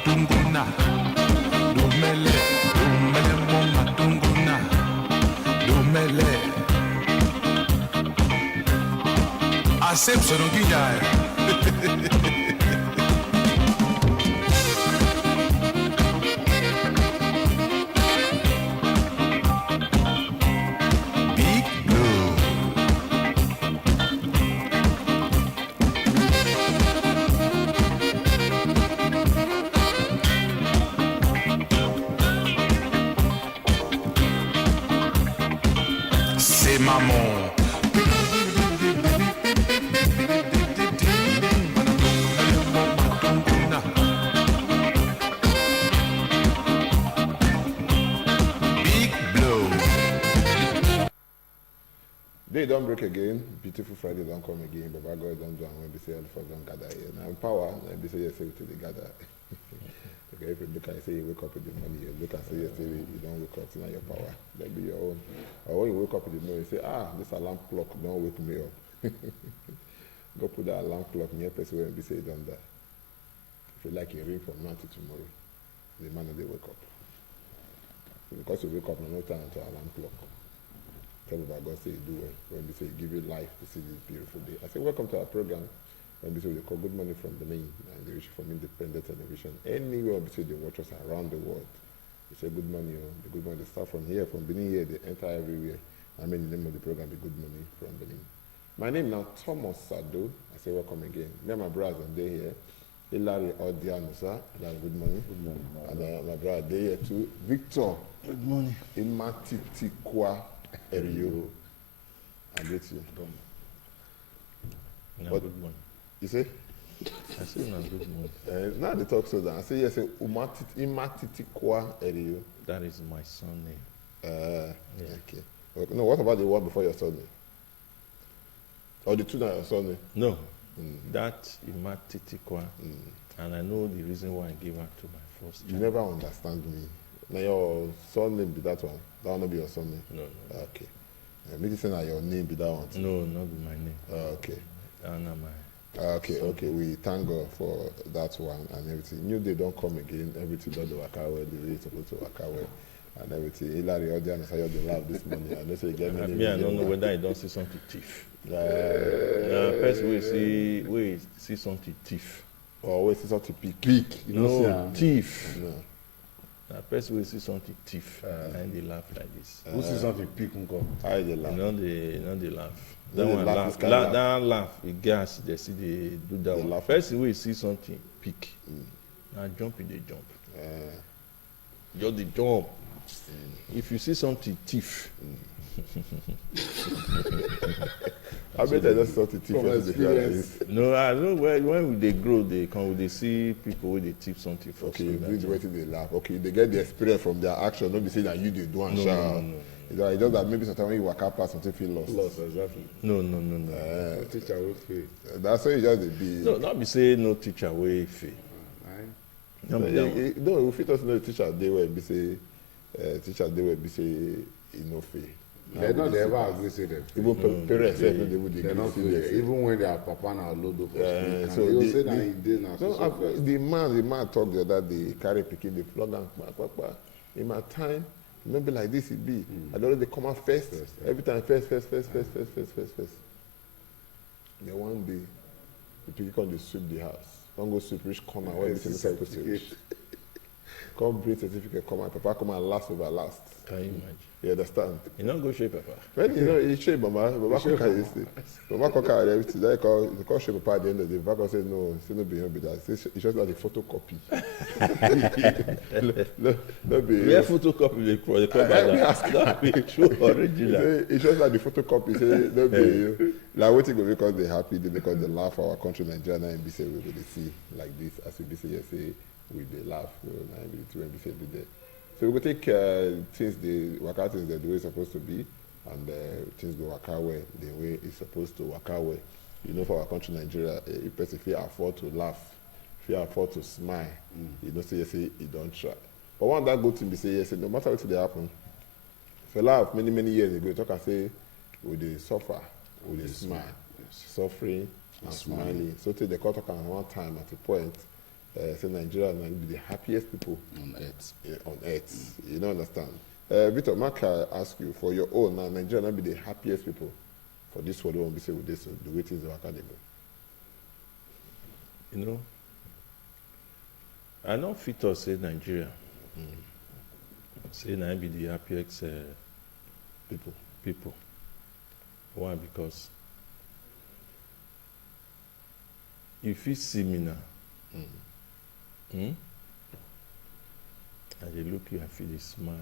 matunguna. Dumele, dumele mo matunguna. Dumele. Asep sonoginya. Maman. Big blow. Day don't break again. Beautiful Friday don't come again. Baba God don't do and when we say all for don't gather here. Now power, then we say yes, to the gather. Okay, if you look and say you wake up with the money, you look and say yes, you don't wake up, it's not your power. That be your own. Or when you wake up with the money, you say, this alarm clock don't wake me up. Go put that alarm clock near person where we say you don't die. If you like, you ring from now to tomorrow. The man they wake up. Because you wake up, no time to alarm clock. Tell me about God say you do well. When we say give you life to see this beautiful day. I say welcome to our program. When we say they call Good Morning from Benin, and they reach from independent television. Anywhere we say they watch us around the world. We say good morning. The good morning they start from here, from Benin here, they enter everywhere. I mean the name of the program be Good Morning from Benin. My name now Thomas Sado. I say welcome again. Me and my brothers are here. Hilary Odianusa, good morning. Good morning. And my brother they here too. Victor. Good morning. Imatitikwa Erio. I greet you. No, good morning. You say? I say no, good morning. Now they talk so that I say yes, Imatitikwa Erio. That is my son name. Yeah. Okay. No, what about the one before your son name? Or the two that your son name? No. That Imatitikwa. And I know the reason why I gave her to my first child. You never understand me. Now your son name be that one. That one not be your son name. No. Okay. Maybe say that your name be that one. Too. No, not be my name. Okay. Anna my. Okay. We thank God for that one and everything. New day don't come again. Everything don't work out well. The way it's supposed to work out well and everything. Hilary Odian is how you laugh this morning. I know say you get many. I don't know whether I don't see something thief. First we see something thief. Or we see something peak. You know, thief. No. First we see something thief and they laugh like this. Who see something peak uncle? How they laugh? They laugh. They That one laugh, laugh. That laugh. With gas, they see they do that They one. laugh. First we see something peak. Now jump, they jump. Just the jump. If you see something thief. I bet I just something thief. No, I don't know when they grow, they see people where they tip something for. Okay, you do the way they laugh. Okay, they get the experience from their action. Not be saying that you did do and shout. It's just that maybe sometimes when you walk up past something feel lost. Exactly. No. Teacher will fail. That's why you just be. No, not be say no teacher way fail. No, we fit us know the teacher they will be say no fail. They don't ever agree say them. Even parents say they would They not fail. Even when their papa now load up. So they will say that he did now. the man talk the other day, carry picking the flog and in my time, maybe like this it be. I don't know they come out first. Every time first. Then one day, the picky come to sweep the house. Don't go sweep which corner where this is supposed to reach. Come bring certificate, come and papa come and last over last. Can you imagine? You understand? You don't go shape papa. When he shape Mama Coca is Mama Coca and everything. They call shape papa at the end of the day. Papa say no behind be that. It's just like a photocopy. no be. Where photocopy they call that? That be true original. It's just like the photocopy. Say no be. Like what go because they happy, because they laugh for our country Nigeria and be say we go see like this as we be say say we they laugh. And we be say there. So we go take things the waka things the way it's supposed to be, and things go waka well the way it's supposed to waka well. You know, for our country Nigeria, if person fit afford to laugh, fit afford to smile, you know, say you say you don't try. But one that good thing be say yes, no matter what they happen. For laugh many years ago, talk and say we dey suffer, we dey smile, suffering and smiling. So till they cut talk at one time at a point. say Nigeria now be the happiest people On earth. on earth. You don't understand. Victor, Mark, I ask you for your own now. Nigeria now be the happiest people for this world. Won't be say with this the way things are academic. You know, I don't fit to say Nigeria. Say I be the happiest people. Why? Because if you see me now, I dey look you, I feel a smile.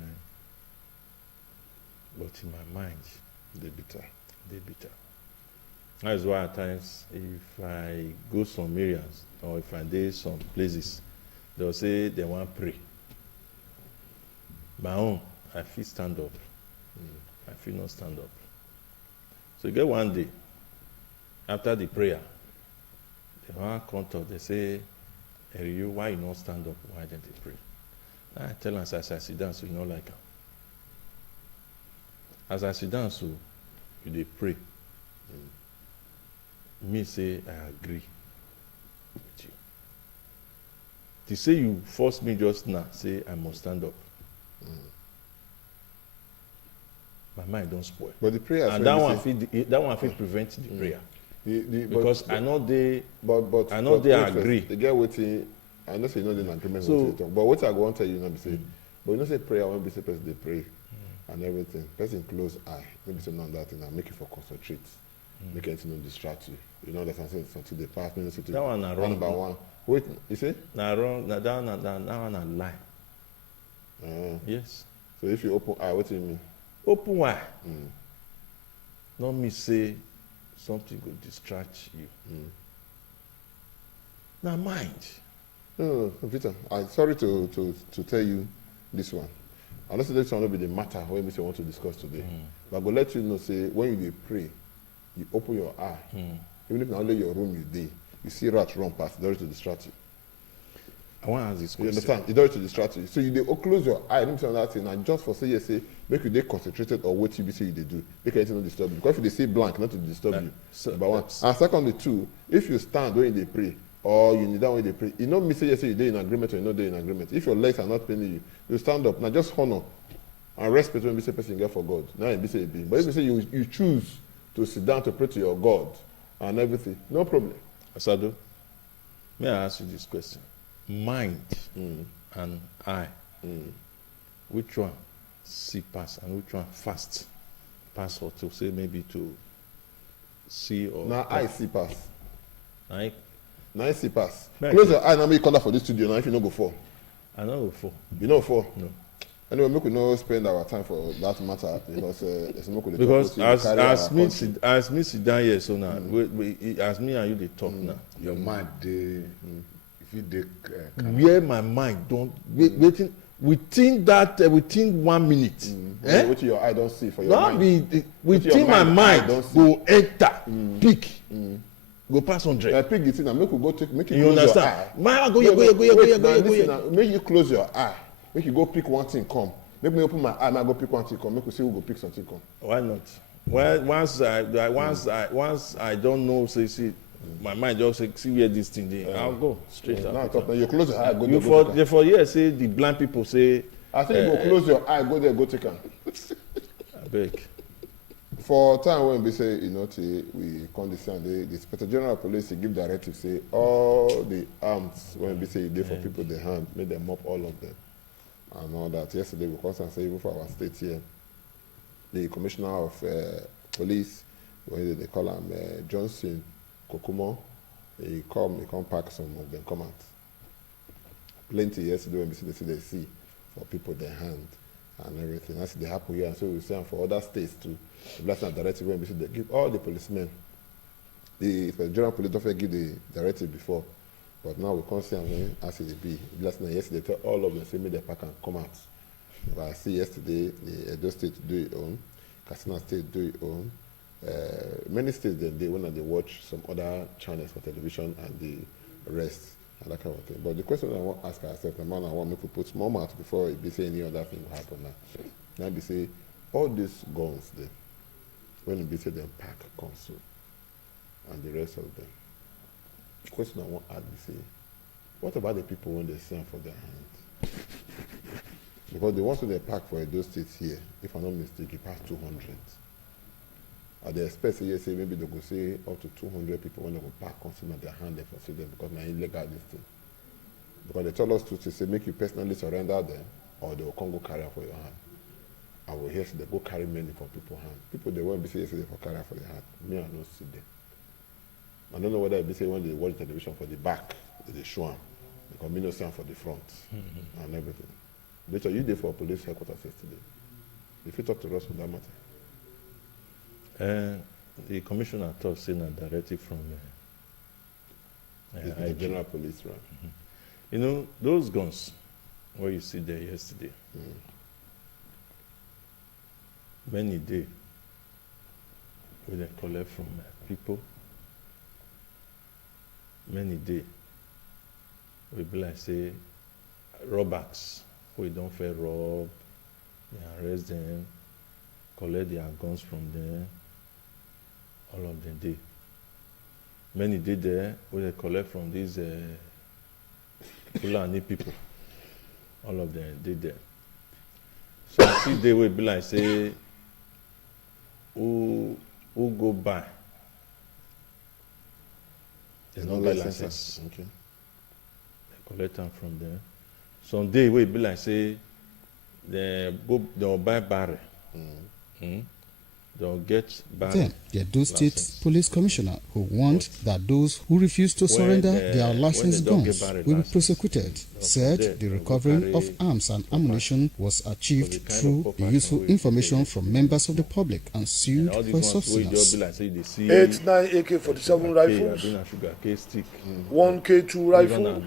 But in my mind, They bitter. they bitter. That's why at times, if I go some areas or if I dey some places, they'll say they want pray. My own, I feel stand up. I feel not stand up. So you get one day, after the prayer, they want come talk, they say, hey, you, why you not stand up? Why didn't they pray? I tell them, as I sit down, so you not like them. As I sit down, so you dey pray. Me say, I agree with you. To say you force me just now, say I must stand up. My mind don't spoil. But the prayer, And that one fit prevent the prayer. Because I know they but I know they wait first. agree. They get waiting. I know say you know the agreement So- with you talk. But what I go on tell you now be say, but you know say prayer when be say person they pray and everything. Person close eye. Maybe say none that thing and make you for concentrate. Make anything no distract you. You know that's saying something they pass minutes to That one na wrong. number one. Wait, you say? na wrong, na that one na lie. Yes. So if you open eye, what do you mean? Open wide. Not me say something go distract you. Na mind. No, Victor. I'm sorry to tell you this one. I know say this one will be the matter when we say want to discuss today. But I go let you know say when you dey pray, you open your eye. Even if na only your room you dey, you see rat run past, don't to distract you. I want to ask this You question. understand? You don't to distract you. So you dey close your eye, let me tell you that thing, and just for say yes, say make you dey concentrated or what you be say you dey do, make anything not disturb you. Because if you dey see blank, not to disturb you. so Number one. that's- And secondly, two, if you stand when you dey pray, or you kneel down when you dey pray, you know me say yes, say you dey in agreement or you no dey in agreement. If your legs are not paining you, you stand up. Now just honor and respect when you say person get for God. Now you be say you be. But if you say you choose to sit down to pray to your God and everything, no problem. Asado, may I ask you this question? Mind and eye, which one see pass and which one fast pass, or to say maybe to see or Now I see pass. I Now I see pass. Right. Close your eye now. Make you come down for this studio now. If you no go fall, know before. you know fall. No. Anyway, make we no spend our time for that matter because there's no good. Because as me sit down here so now, as me and you dey talk now, Your mind, they, if you dey, where my mind don't waiting within 1 minute, What your eye don't see for your not mind. be With your within my mind, mind I don't see. go enter peak, go pass 100. I pick the thing and make you go take. Make you You close understand? your eye. My go here, go here, go here, go Wait, here, go now here, go listen here. now. Make you close your eye. Make you go pick one thing come. Make me open my eye. Make I go pick one thing come. Make we see who go pick something come. Why not? Well, once I don't know, see, my mind just say, see where this thing is. I'll go straight Now I out. talk. Now you close your eye. Go You there. Go take am. therefore years say the blind people say, I think you go close your eye. Go there. Go take am. I beg. For time when we say, till we condescend, the Inspector General of Police he give directive say all the arms when we say they for people they hand, make them up all of them and all that. Yesterday we come and say even for our state here, the Commissioner of Police, when they call him Johnson Kokumo, he come pack some of them come out. Plenty yesterday when we see they see for people they hand and everything. That's they happen here, and so we see for other states too. The last directive when we see they give all the policemen. The general police don't give the directive before, but now we can't see them as it be. Last night, yesterday, tell all of them say me they pack and come out. But I see yesterday the Edo State do it own, Katsina State do it own. Many states they when they watch some other channels for television and the rest and that kind of thing. But the question I want to ask ourselves, man, I want me to put small mouth before it be say any other thing will happen now. Now be say all these guns there, when it be say them pack console and the rest of them. The question I want to ask be say, What about the people when they send for their hands? Because the ones who they park for those states here, if I'm not mistaken, pass 200. And they expect say maybe they go say up to 200 people when they go park consume at their hand they for them because they're illegal this thing. Because they tell us to say make you personally surrender them or they will come go carry for your hand. And we hear say they go carry money for people's hand. People they won't be say yesterday for carry for their hand. Me I don't see them. I don't know whether they say when they watch television for the back, they show them. Because me no see them for the front and everything. Later you did for police headquarters yesterday. If you talk to us on that matter. The commissioner talks saying a directive from The general police, right? You know, those guns, what you see there yesterday, many day, where they collect from people, many day, we be like say, robbers, we don't fair rob, they arrest them, collect their guns from them, all of them dey. Many dey there wey dey collect from these Fulani people. All of them dey there. So you see dey wey be like say who go buy. They no get license. Okay. They collect am from them. Some day wey be like say they go buy barrel. They'll get back. Then, the Edo State Police Commissioner, who warned that those who refuse to surrender their licensed guns will be prosecuted, said the recovery of arms and ammunition was achieved through the useful information from members of the public and sued for substance. 8-9 AK-47 rifles, 1 K2 rifle,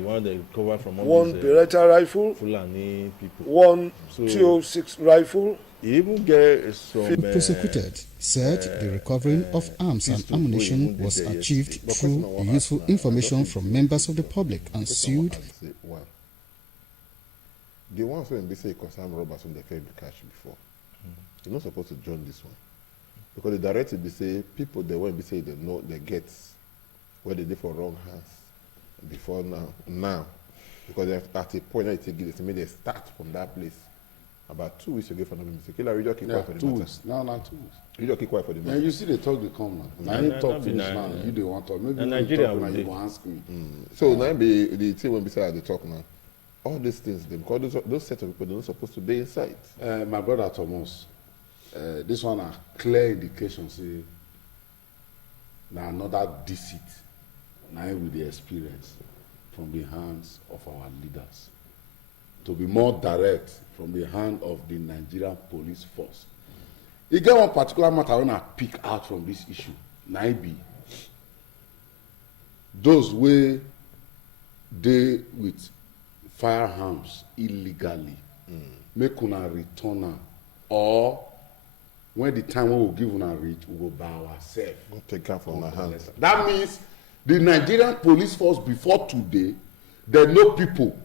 1 Beretta rifle, 1 206 rifle. He even get some prosecuted said the recovery of arms and ammunition was achieved through the useful information from members of the public and sued. The ones when they say concern robbers when they failed to catch before, you're not supposed to join this one. Because the directive they say people they when they say they know they get what they did for wrong hands before now. Because at a point they made a start from that place. About 2 weeks ago, for no mistake, you just keep quiet for the 2 matter. weeks. No, 2 weeks. You just keep quiet for the matter. And you see the talk they come now. Now you talk finish now. You don't want to talk. Maybe when you Nigeria talk now, will you do. go ask me. So now be the thing when we say at the talk now, all these things, because those set of people, they're not supposed to be inside. My brother Thomas, this one a clear indication say now another deceit now with the experience from the hands of our leaders. To be more direct from the hand of the Nigerian police force. You get one particular matter when I pick out from this issue. Now it be those way they with firearms illegally make una return am, or when the time we will give una reach, we will by ourselves. We'll take care from our hands. That means the Nigerian police force before today, they know people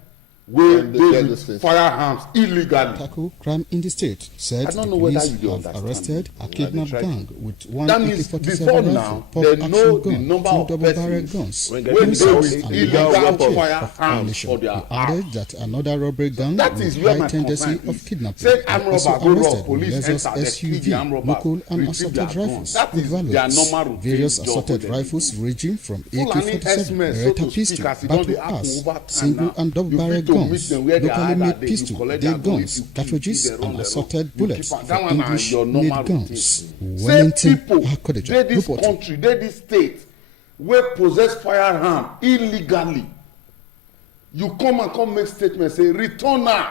where And they they get with those things. firearms illegally. Tackle crime in the state, said I the don't know whether police you have understand. arrested a kidnapped try gang with one That means AK-47 before rifle, now, pop they know action the gun, number 2 of double-barrel persons guns, when When they missiles, with and illegal large quantity firearms of ammunition. for their He added that another robbery gang That with is where high my tendency concern of is. kidnapping Say armed were also robber go rob, arrested with police Lexus enter, they kill the armed SUV, robber, local and retrieve assorted their guns. rifles That with is their values. normal routine Various job assorted wey dem rifles do. ranging from Fulani AK-47, herdsmen, so Beretta to speak, pistol, as e don dey battle happen axe, over time single now, and double-barrel you fit to meet guns, them where they locally are that made day, you pistol, collect day their gun, if guns, you kill, cartridges, they run, and they assorted run. You bullets keep am. for That one na your English-made normal guns. routine. Say Wellington people Akodejo dey this reported. country, dey this state, wey possess firearm illegally. You come make statement say return am.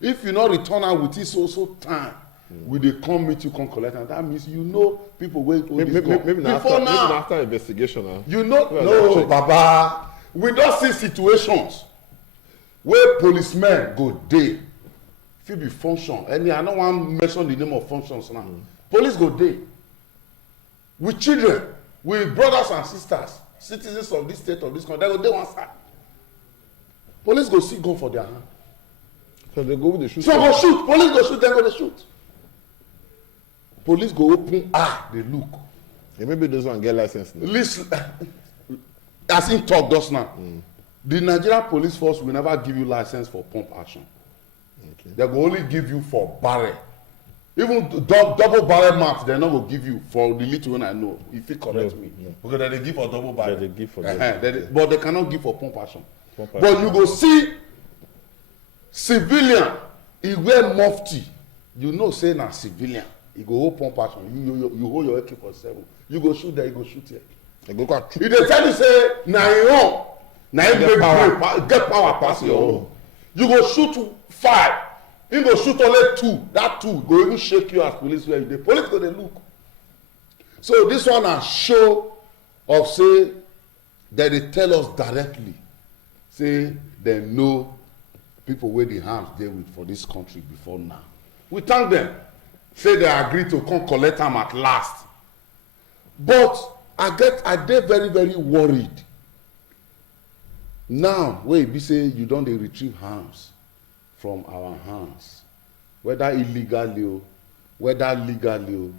If you no return am within so time, we dey come meet you, come collect am. That means you know people wey hold this gun. Maybe Before now, after investigation. you know, Well, no, check. Baba. We don see situations where policemen go dey fit be function. I no wan mention the name of functions now. Police go dey with children, with brothers and sisters, citizens of this state, of this country. They go dey one side. Police go see gun for their hand. So they go with the shoot. So go shoot. Police go shoot. Dem go dey shoot. Police go open eye dey look. Yeah, maybe those one get license now. Listen, as him talk just now, The Nigerian police force will never give you license for pump action. Okay. They will only give you for barrel. Even double barrel marks, they're not going to give you for the little one I know. If you correct me. No. Because they give for double barrel. They give for but they cannot give for pump action. But you go see civilian, he wear mufti. You know, say na civilian. He go hold pump action. You hold your AK-47. You go shoot there, you go shoot here. If they tell you say na your own, na you get power pass your own. You go shoot 5. You go shoot only 2. That 2 go even shake you as police where the police go dey look. So this one a show of say that they tell us directly. Say they know people wey the hands dey with for this country before now. We thank them. Say they agree to come collect them at last. But I dey very very worried. Now wey be say you don dey retrieve arms from our hands, whether illegally or whether legally,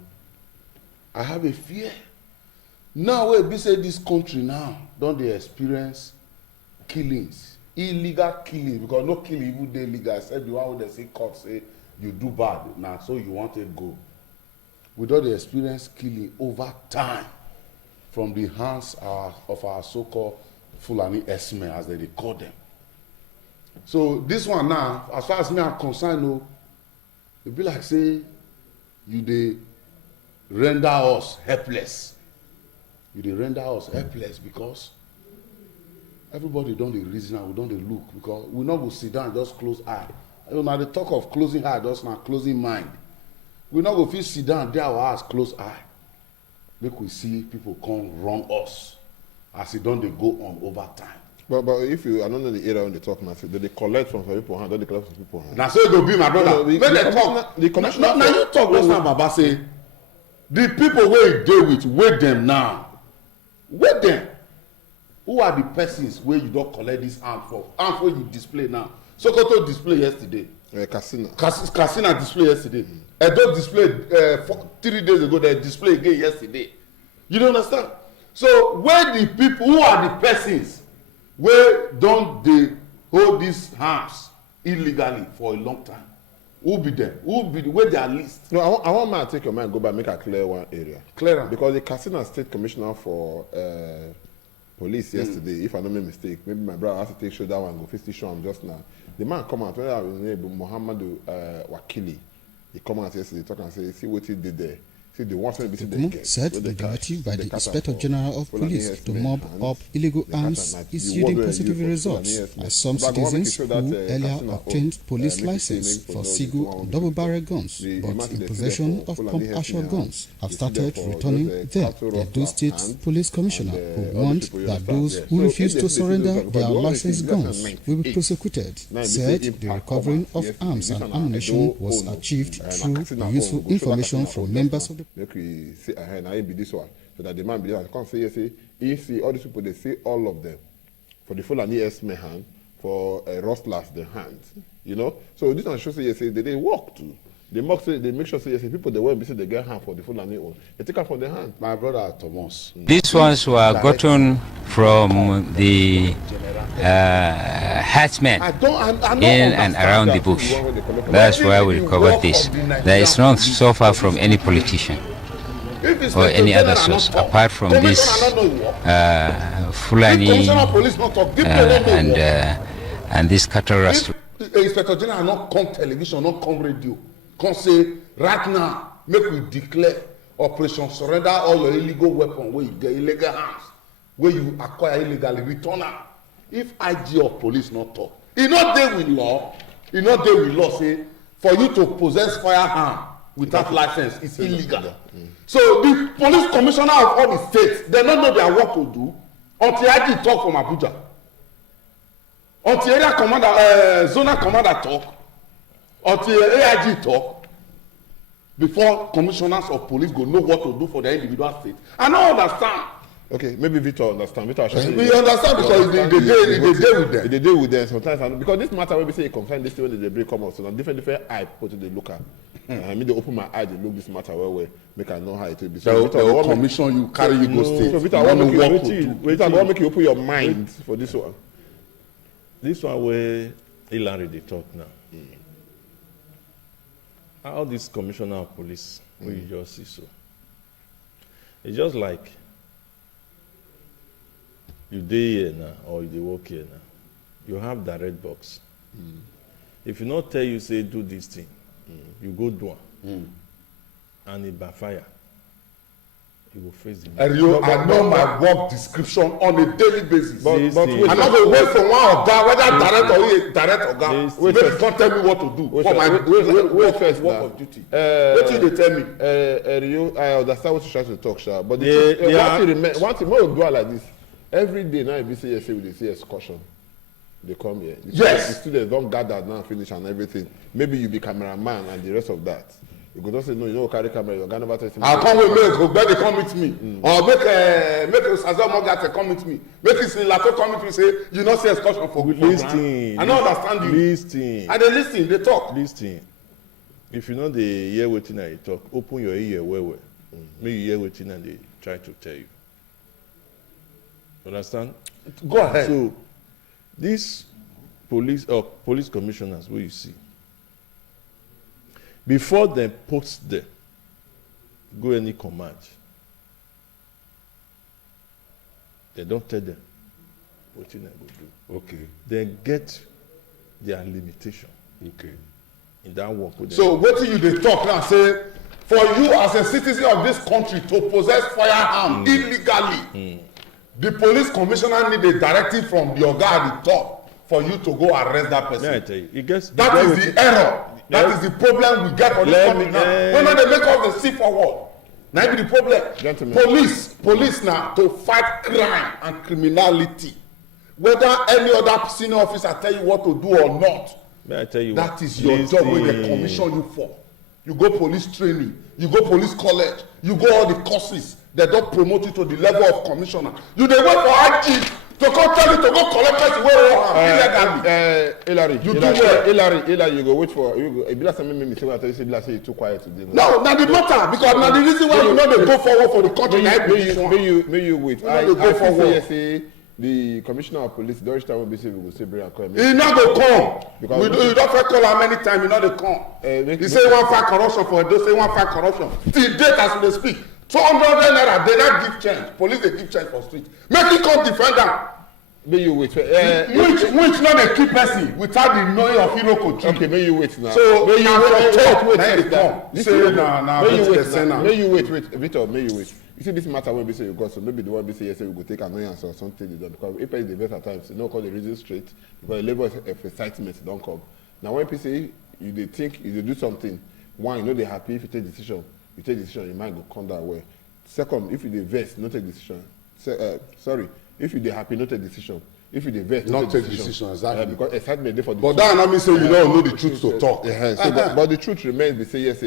I have a fear. Now wey be say this country now don dey experience killings, illegal killings, because no killing even dey legal except the one wey dem say court say you do bad na so you want to go. We don dey experience killing over time from the hands of our so-called Fulani Esme, as they call them. So this one now, as far as me I'm concerned, it be like say you dey render us helpless. You dey render us helpless because everybody don dey reason and we don dey look, because we no go sit down just close eye. Now the talk of closing eye just now closing mind. We no go fit sit down there our eyes close eye. Make we see people come run us as it don dey go on over time. But if you, I don't know the area when they talk now, they collect from people hand, they collect from people hand. Now so it go be my brother. Make them talk. The commissioner. Now you talk just now, Baba say the people where you deal with, wait them now. Wait them. Who are the persons where you don't collect this arm for? Arm where you display now. Sokoto display yesterday. Kasina display yesterday. Edo displayed 3 days ago. They display again yesterday. You don't understand? So where the people, who are the persons where don't they hold these arms illegally for a long time? Who be them? Who be the way they are list? No, I want man to take your mind, go back and make a clear one area. Clearer. Because the Katsina State Commissioner for police yesterday, if I don't make mistake, maybe my brother has to take show that one, go face show him just now. The man come out, when I was named Muhammadu Wakili, he come out yesterday, talk and say, see what he did there. See, the ones said the directive by the Inspector General of Police to mob up illegal arms is yielding positive results, as some citizens who earlier obtained police license for single and double-barrel guns, but in possession of pump-action guns, have started returning them. The Edo State Police Commissioner, who warned that those who refuse to surrender their licensed guns will be prosecuted, said the recovery of arms and ammunition was achieved through useful information from members of the make we say ahead now it be this one, so that the man be there and come say yes, say if see all these people they say all of them for the Fulani Esme hand, for rustlers the hands, you know. So this one shows say yes, say they work too. They make sure say yes, people they won't be say they get hand for the Fulani own. They take her from the hand. My brother Thomas. These ones were gotten from the herdsmen in and around the bush. That's why we recovered this. There is not so far from any politician or any other source apart from this Fulani and this cattle rustler. Inspector General not come television, not come radio, come say right now make we declare Operation Surrender all your illegal weapons where you get illegal arms, where you acquire illegally, return them. If IG of police not talk, e not dey with law. E not dey with law say for you to possess firearm without license is illegal. So the police commissioner of all the states, they don't know their work to do until IG talk from Abuja, until area commander, zonal commander talk, until AIG talk, before commissioners of police go know what to do for their individual state. I don't understand. Okay, maybe Victor understand. Victor we understand because they deal with them. They deal with them sometimes, because this matter when we say confine this thing when they break come out, so now different eye put to the look at. I mean they open my eye, they look this matter well, make I know how it will be. So they will commission you, carry you go state. So Victor, I want to make you open your mind for this one. this one where Hillary they talk now. How this commissioner of police will you just see so? It's just like you dey here now or you dey work here now. You have direct box. If you not tell you say do this thing, you go do it, and it backfire. You will face the and I know my work description on a daily basis. But I'm not going to wait for one of that, whether direct or direct or that. Wait, don't tell me what to do. Wait first work of duty. What did they tell me? I understand what you're trying to talk, Sha. But one thing, more do like this. Every day now, if you say yes, they say excursion. They come here. The students don't gather now, finish and everything. Maybe you be cameraman and the rest of that. You could just say no, you know carry camera, you're gonna tell I'll come with Ogbede come with me. Or make Sazal Mogate come with me. Make Lato come with me, say, you not say excursion for good. Listen. I don't understand you. Listen. And they listen, they talk. Listen. If you know the hear wetin I talk, open your ear well. Make you hear wetin and they try to tell you. Understand? Go ahead. So these police commissioners where you see, before they post them, go any command. They don't tell them what they go do. Okay. They get their limitation. Okay. In that work with them. So what do you they talk now? Say, for you as a citizen of this country to possess firearm illegally, the police commissioner need a directive from the Oga at the top for you to go arrest that person. Yeah, I tell you, it gets that is the error. That is the problem we get for this country now. When they make us the see forward, now be the problem. Gentlemen. Police now to fight crime and criminality. Whether any other senior officer tell you what to do or not, may I tell you that is your job wey they commission you for. You go police training, you go police college, you go all the courses. They don't promote you to the level of commissioner. You dey wait for IG to come tell you to go collect person wey wan illegally. Hillary, you go wait for you. If you say me say what I tell you, say you too quiet today. No, na the matter because na the reason why you no dey go forward for the country. May you wait. I go forward. Say the commissioner of police don reach time wey be say we go say bring am come. He no go come. Because you don first call am many times, he no dey come. He say one fight corruption for Edo, say one fight corruption. Till date as we dey speak, 200 naira dey not give change. Police dey give change for street. Make he come defend am. May you wait. Which no dey keep person without the knowing of Iroko. Okay, may you wait now. So may you wait. May you wait, Victor. May you wait. You see this matter when we say you got so maybe the one we say yes, we go take annoyance or something they done because if the best at times you know call the reason straight because the level of excitement don't come. Now when people say you they think you they do something, one you know they happy if you take decision, your mind go come that way. Second, if you they vex, not take decision. Sorry, if you they happy, not take decision. If you they vex, not take decision exactly. Because excitement there for the. But that not mean say you don't know the truth to talk. But the truth remains. They say yes,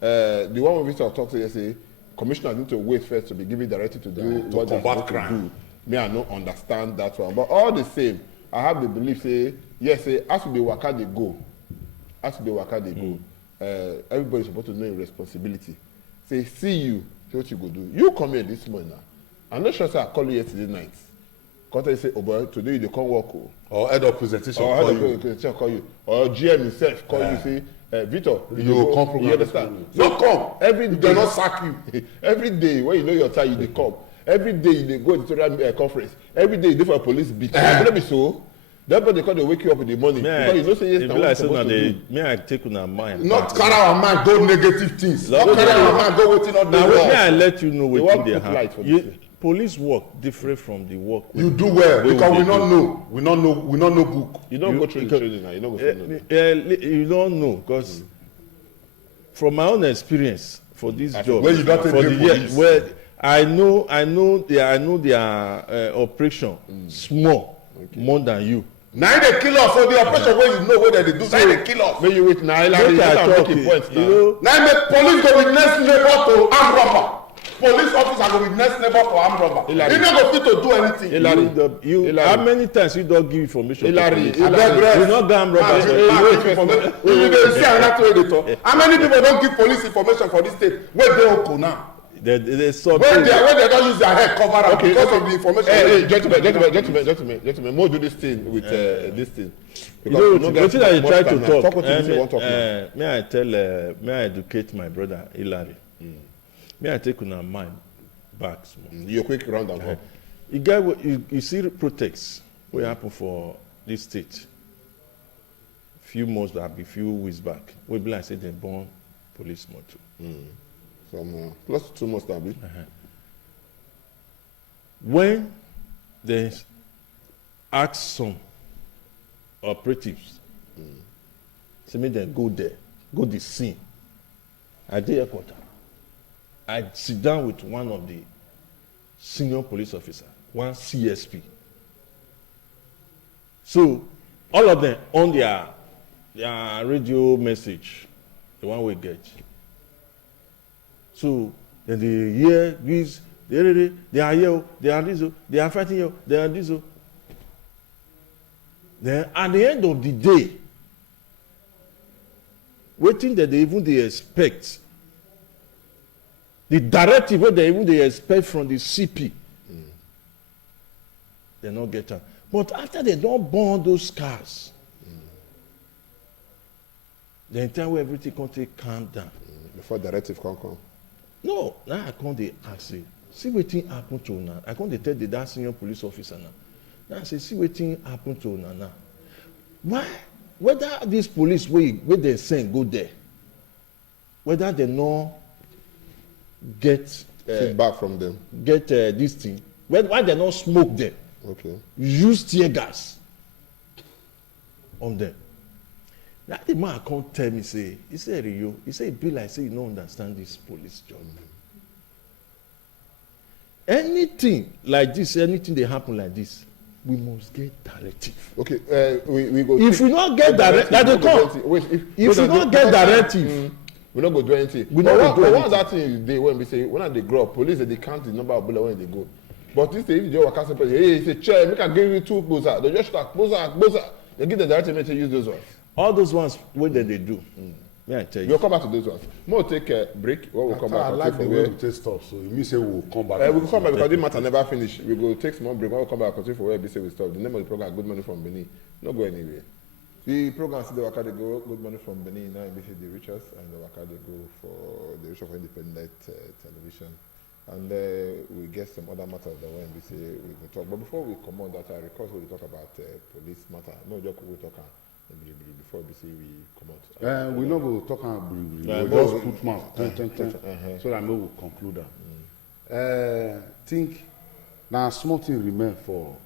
the one we talk say yes. Commissioners need to wait first to be given directive to do what they want to do. Me, I don't understand that one. But all the same, I have the belief, say, yes, say, as the waka they go, everybody's supposed to know your responsibility. Say, see you, say what you go do. You come here this morning now. I'm not sure, say, I call you yesterday night. Because say, oh boy, today you can't work. Or head of presentation call you. Or GM himself call you, say, Victor, you come. You understand? No come. Every day, they not sack you. Every day when you know your time, you come. Every day you go to the conference. Every day you do for a police beat. Be so. That's why they call they wake you up in the morning. Because you know say yes. May I take on our mind? Not carry our mind go negative things. Not carry our mind go waiting on the wall. Now may I let you know what they have. Police work different from the work. You do well because we don't know. We don't know book. You don't go through the training now. You don't go through you don't know because from my own experience for this job, where you don't take the police. Where I know their operation small more than you. Now they kill us for the operation where you know where they do. Now they kill us. When you wait now, talking points now. Now the police go with next neighbor to arm robber. Police officer go with next neighbor to arm robber. He no go fit to do anything. How many times you don't give information? You not arm robber. You dey see another way they talk. How many people don't give police information for this state? Where they open now? They when they don't use their head cover up because of the information. Hey, gentlemen, more do this thing with this thing. You know, wetin I try to talk. May I educate my brother Hilary. May I take una mind back small. Your quick round and up. You see protests wey happen for this state few months back, a few weeks back, wey be like say dem burn police motor. Some plus 2 months now. When they ask some operatives, say make dem go there, go the scene. I dey airport. I sit down with one of the senior police officer, one CSP. So all of them on their radio message, the one we get. So then they hear this, they are here, they are this, they are fighting here, they are this. Then at the end of the day, waiting that they expect, the directive what they expect from the CP, they not get it. But after they don't burn those cars, the entire way everything can take calm down. Before directive can come. No, now I can't ask you. See what thing happen to now. I can't tell that senior police officer now. Now I say, see what thing happen to now. Why? Whether this police where they send go there, whether they not get feedback from them, get this thing, why they not smoke them? Okay. Use tear gas on them. That the man can't tell me, say, he said, Rio, he said, it be like, say, you don't understand this police job. Anything like this, anything that happen like this, we must get directive. Okay, we go. If we not get directive, that they come. Wait, if we not get directive, we not go do anything. We not go do anything. One of that thing they when we say when they grow up, police they count the number of bullets when they go. But this day if you work as a person, hey, say chair, we can give you 2 bullets. They just start bullets. They give the directive to use those ones. All those ones, what did they do? May I tell you? We'll come back to those ones. More take a break. We'll come back. I like the way we take stuff, so it means say we'll come back. We'll come back because the matter never finish. We go take small break. When we come back, continue for where we say we stop. The name of the program, Good Morning from Benin. Not go anywhere. The program is the Wakade Go, Good Morning from Benin. Now we they reach us, and the Wakade Go for the reach of independent television. And we get some other matters that when we say we will talk. But before we come on that, I recall we talk about police matter. No joke, we talk before we say we come out. We not go talk about we'll just put mouth 10 so that we will conclude that. Think now small thing remain for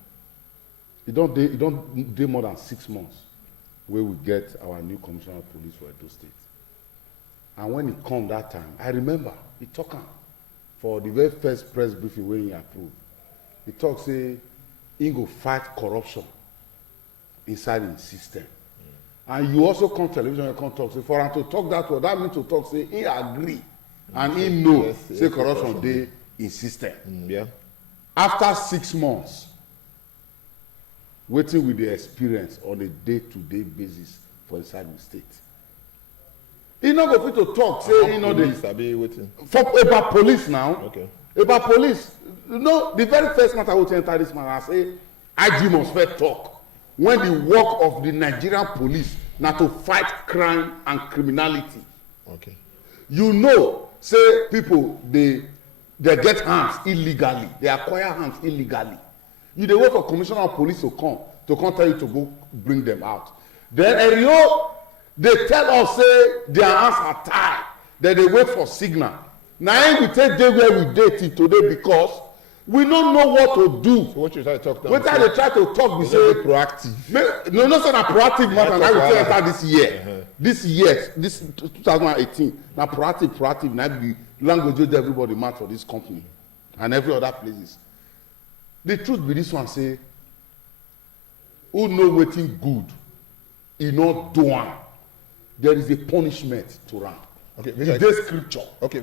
it don't do more than 6 months where we get our new commissioner of police for Edo State. And when it come that time, I remember he talking for the very first press briefing when he approved. He talk say he go fight corruption inside the system. And you also come television and come talk say for him to talk that word, that means to talk say he agree and he know say corruption dey in system. Yeah. After 6 months, waiting with the experience on a day-to-day basis for inside the state. He not go fit to talk say you know for about police now. Okay. About police, you know the very first matter we enter this man I say IG must first talk. When the work of the Nigerian police now to fight crime and criminality. Okay. You know, say people they get hands illegally, they acquire hands illegally. You they wait for commissioner of police to come tell you to go bring them out. Then Erio, they tell us say their hands are tied, that they wait for signal. Now we take day where we date today because we don't know what to do. So what you try to talk to? When they try to talk, we say proactive. No, not a proactive matter. Now we say enter this year. This year, this 2018. Now proactive. Now the language of everybody match for this company and every other places. The truth be this one say, who know wetin good, he not do am. There is a punishment to am. Okay, this scripture. Okay.